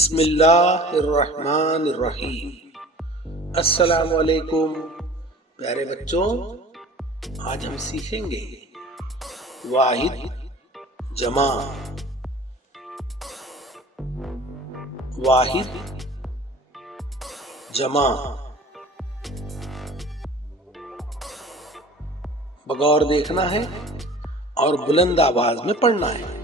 बिस्मिल्लाहिर्रहमानिर्रहीम। अस्सलामु अलैकुम प्यारे बच्चों, आज हम सीखेंगे वाहिद जमा। वाहिद जमा बगौर देखना है और बुलंद आवाज में पढ़ना है।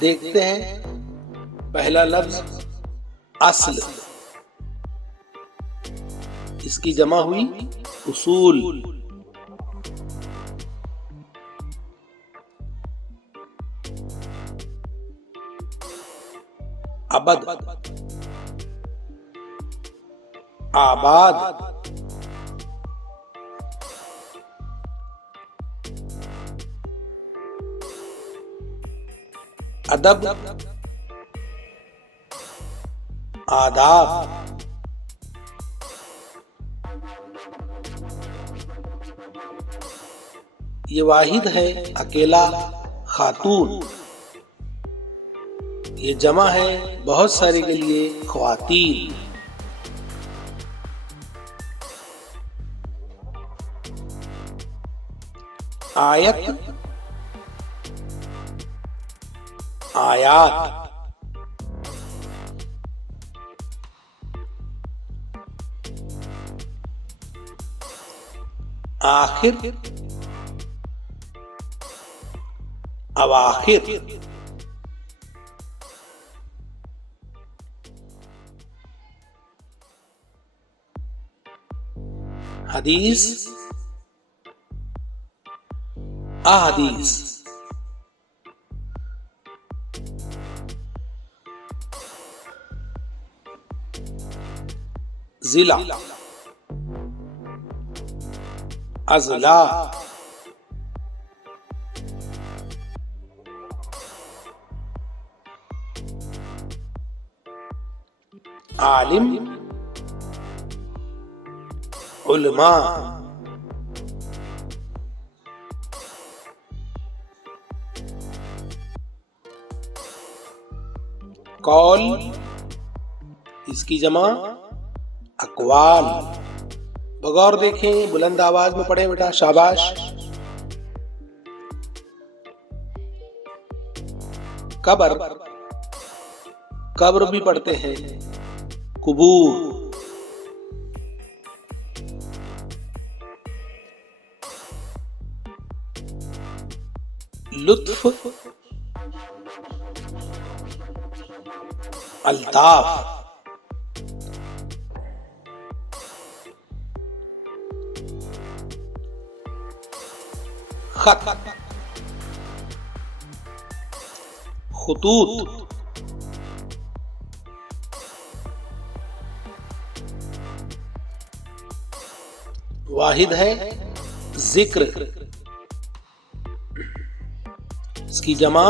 देखते हैं पहला लफ्ज अस्ल, इसकी जमा हुई उसूल। अबद, आबाद, अदब, आदाब, ये वाहिद है अकेला खातून। ये जमा है बहुत सारे के लिए ख्वातीन। आयत, आयात, आखिर, अवाखिर, हदीस, अहदीस, जिला, अजला, आलिम, उलमा, कौल, इसकी जमा अकवाल। बगौर देखें, बुलंद आवाज में पढ़े बेटा, शाबाश। कब्र, कब्र भी पढ़ते हैं, कुबूर। लुत्फ, अल्ताफ, खत, खुतूत, वाहिद है जिक्र, इसकी जमा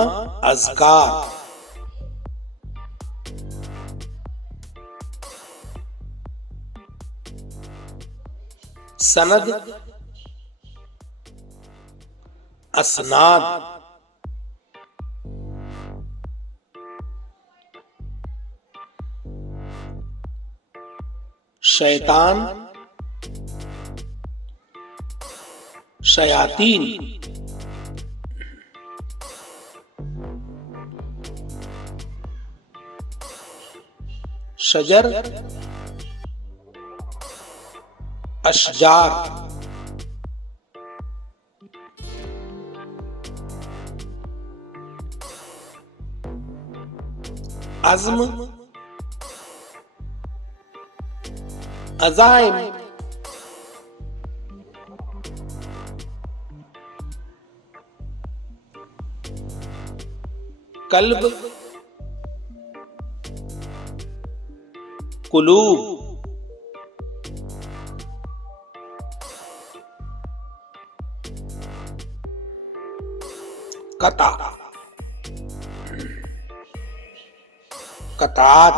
अज़कार। सनद, असनाद, शैतान, शयातीन, शजर, अशजार, अज़्म, अज़ाइम, कल्ब, कुलूब, कता, कतात,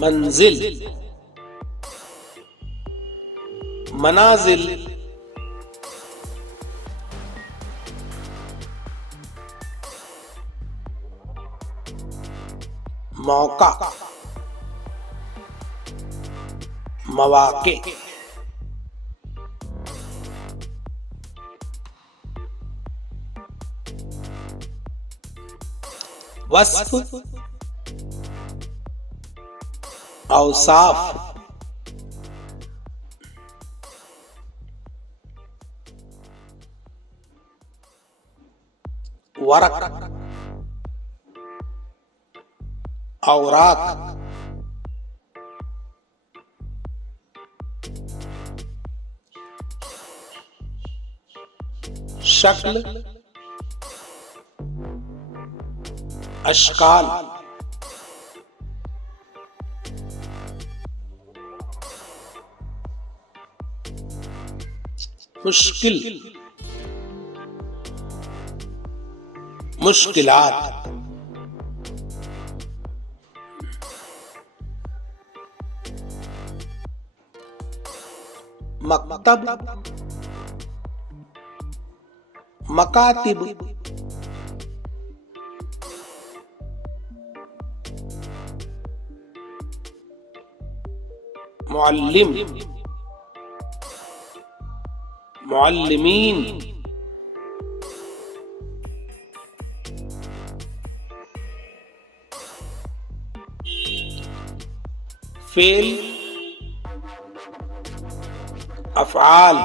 मंजिल, मनाजिल, मौका, मवाके, वस्फ, औसाफ, वरक, औराक, शक्ल, अशकाल, मुश्किल, मुश्किलात, मकतब, मकातिब, मुअल्लिम, मुअल्लिमीन, फेल, अफ़आल,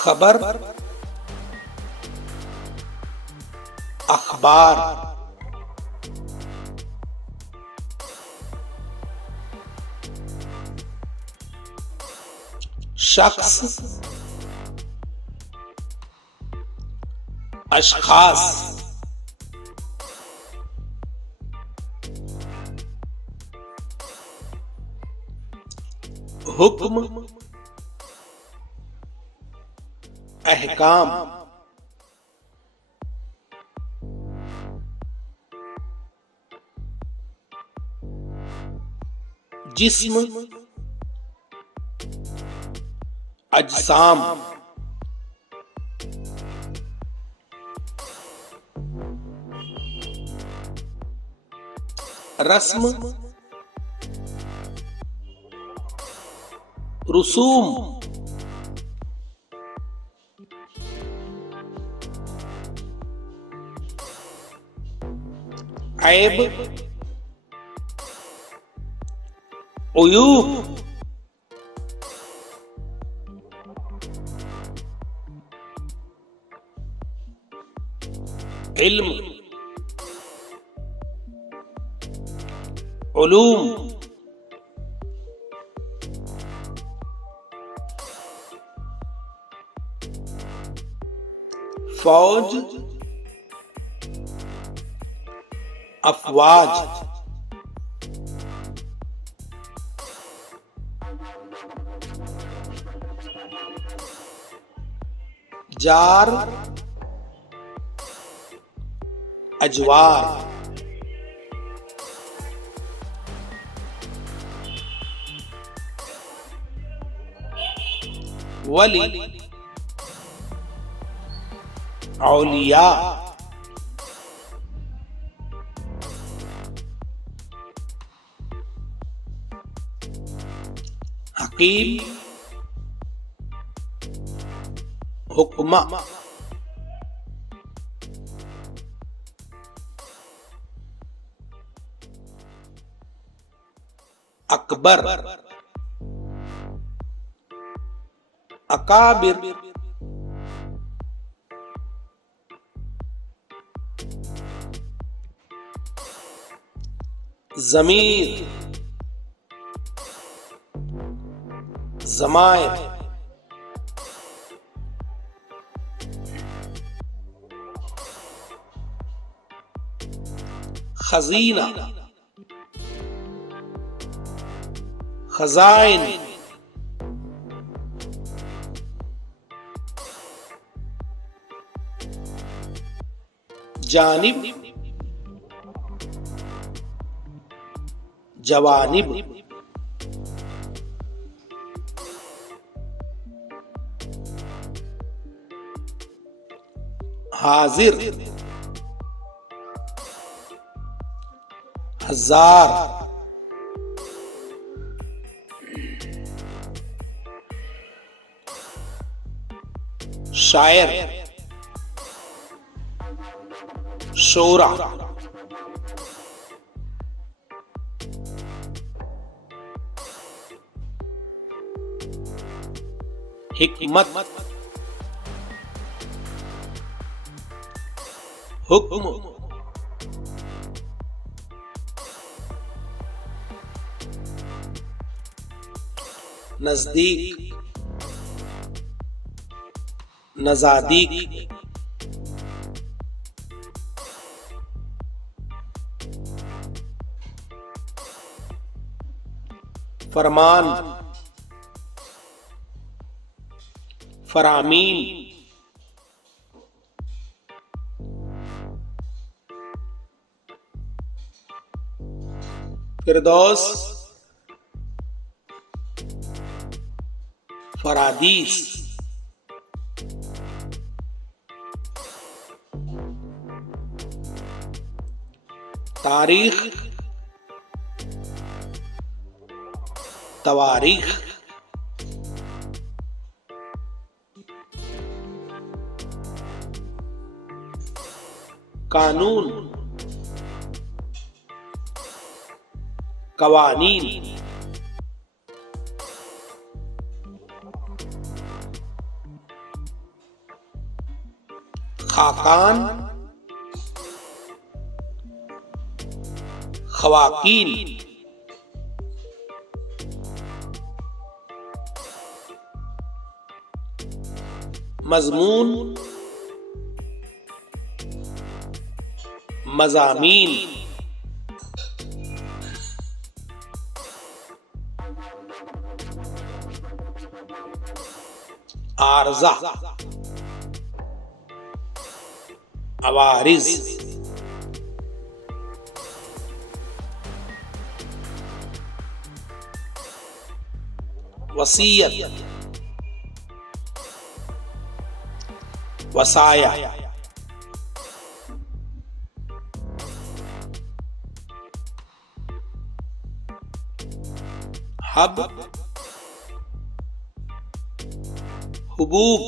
खबर, अखबार, शख्स, अशखास, हुक्म, अहकाम, जिस्म, अजसाम, रस्म, रुसूम, ऐब, उयूब, इल्म, उलूम, फौज, अफवाज, जार, अजवार, वली, औलिया, हकीम, हुक्मा, अकबर, अकाबिर, ज़मीर, ज़माइर, खजीना, खजाइन, जानिब, जवानिब, हाजिर, हजार, शायर, शोरा, हिकमत, हुक्म, नजदीक, नजादीक, फरमान, फरामीन, फिरदौस, फरादीस, तारीख, तवारीख, कानून, कवानीन, खाकान, खवाकीन, मजमून, मजामीन, आर्जा, अवारिज, वसीयत, वसाया, हब, हुबूब,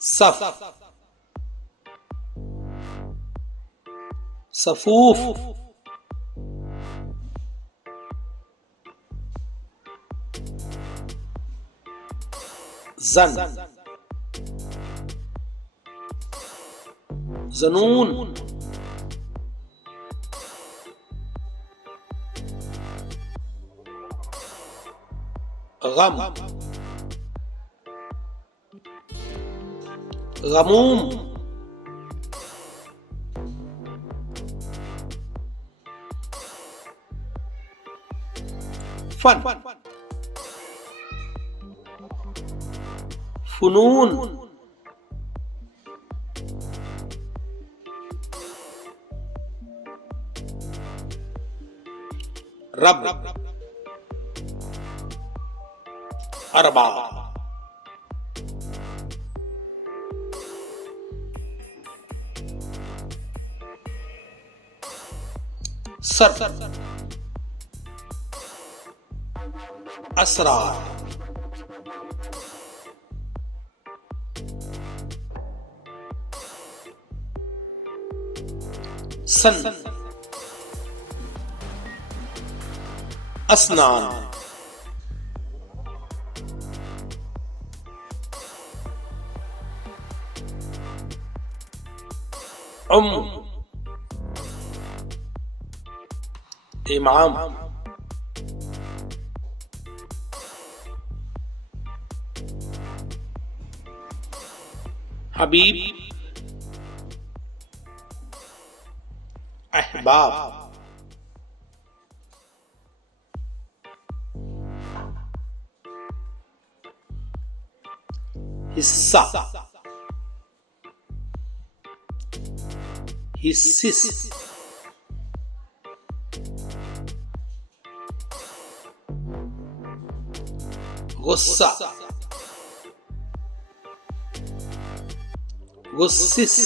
सफ, सफूफ, जन, जनून, गम, गमूम, फन, फुनून, रब, अरबा, सर, असरार, सन, असनान, इमाम, हबीब, अहबाब, हिस्सा, हिस्सिस, गुस्सा, गुस्सिस,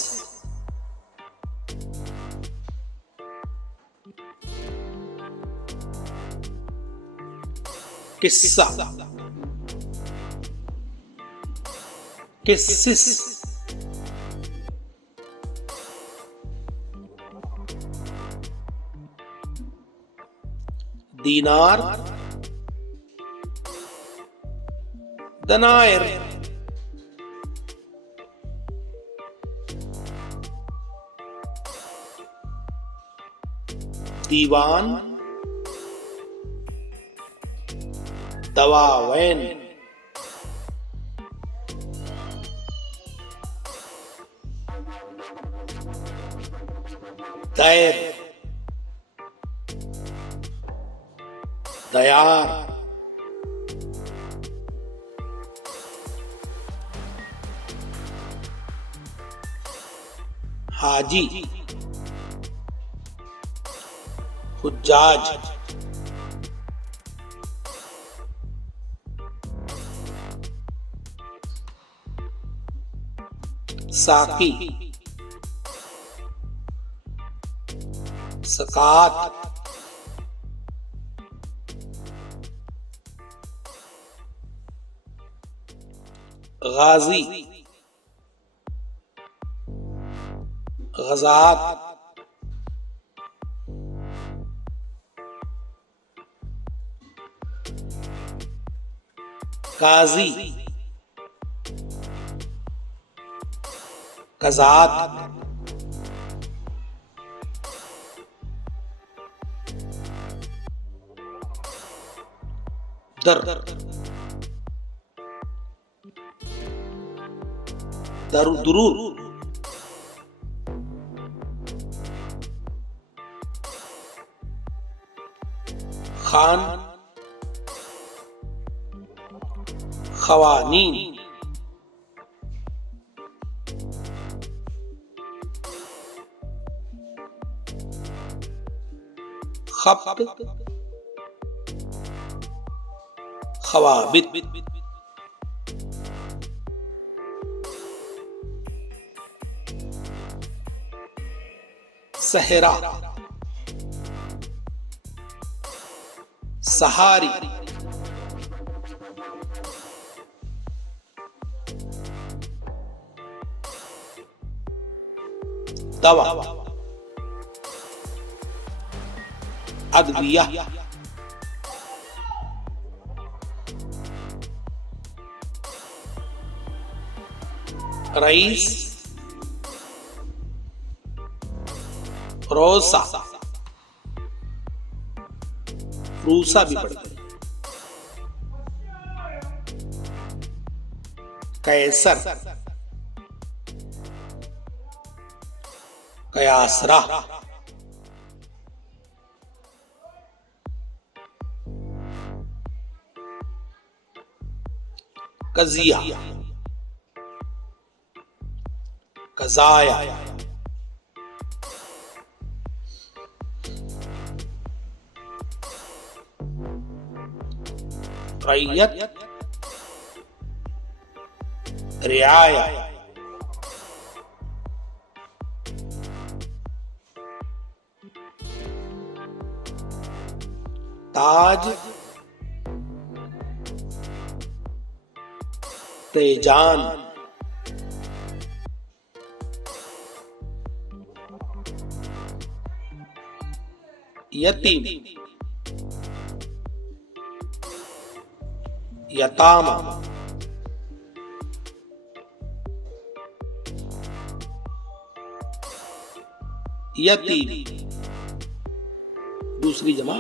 किस्सा, किस्सिस, दीनार, दनायर, दीवान, दवावैन, दैर, दयार, हाजी, हुज्जाज, साकी, सकात, गाजी, गजात, काजी, कजात, दर, दुरूर, खान, खवानीन, खप्त, खवाबित, सहरा, सहारी, दवा, अदविया, रईस, रोसा, रूसा भी पढ़ते हैं, कैसर, कयासरा, कजिया, कजाया, रैयत, रियाया, ताज, तेजान, यतीम, यतामा, यतीम, दूसरी जमा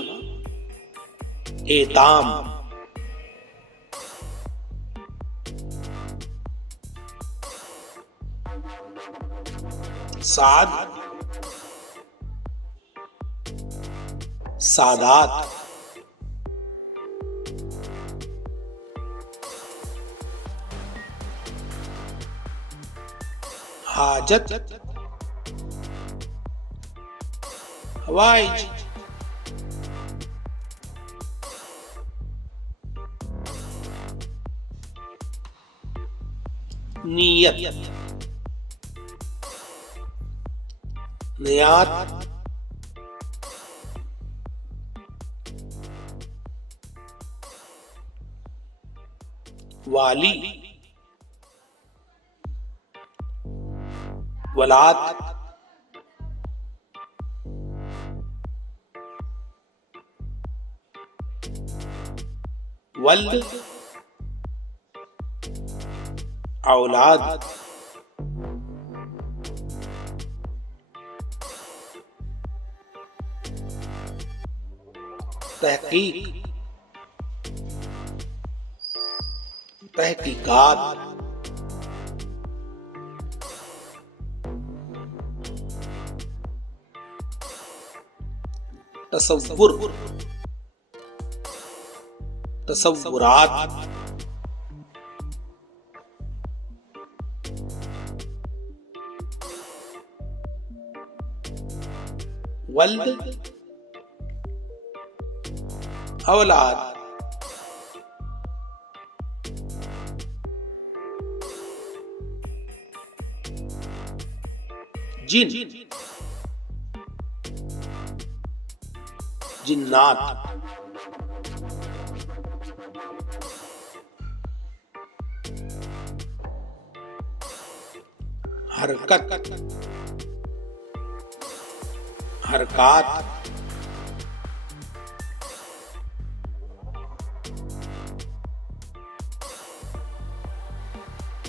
एताम, साद, सादात, हाजत, हवाइज, नीयत, नियात, वाली, वलात, वल्द, औलाद, तहकीक, तहकीकात, तसव्वुर, तसव्वुरात, वल्द, औलाद, जिन, जिन्नात, हरकत, हरकात,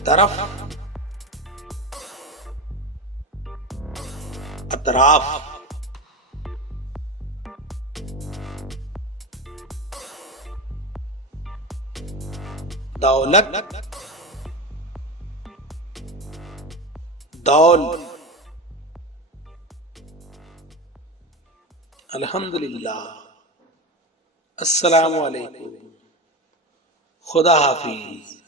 तरफ, अतराफ, दौलत, दौल। अल्हम्दुलिल्लाह। अस्सलामु अलैकुम। खुदा हाफिज।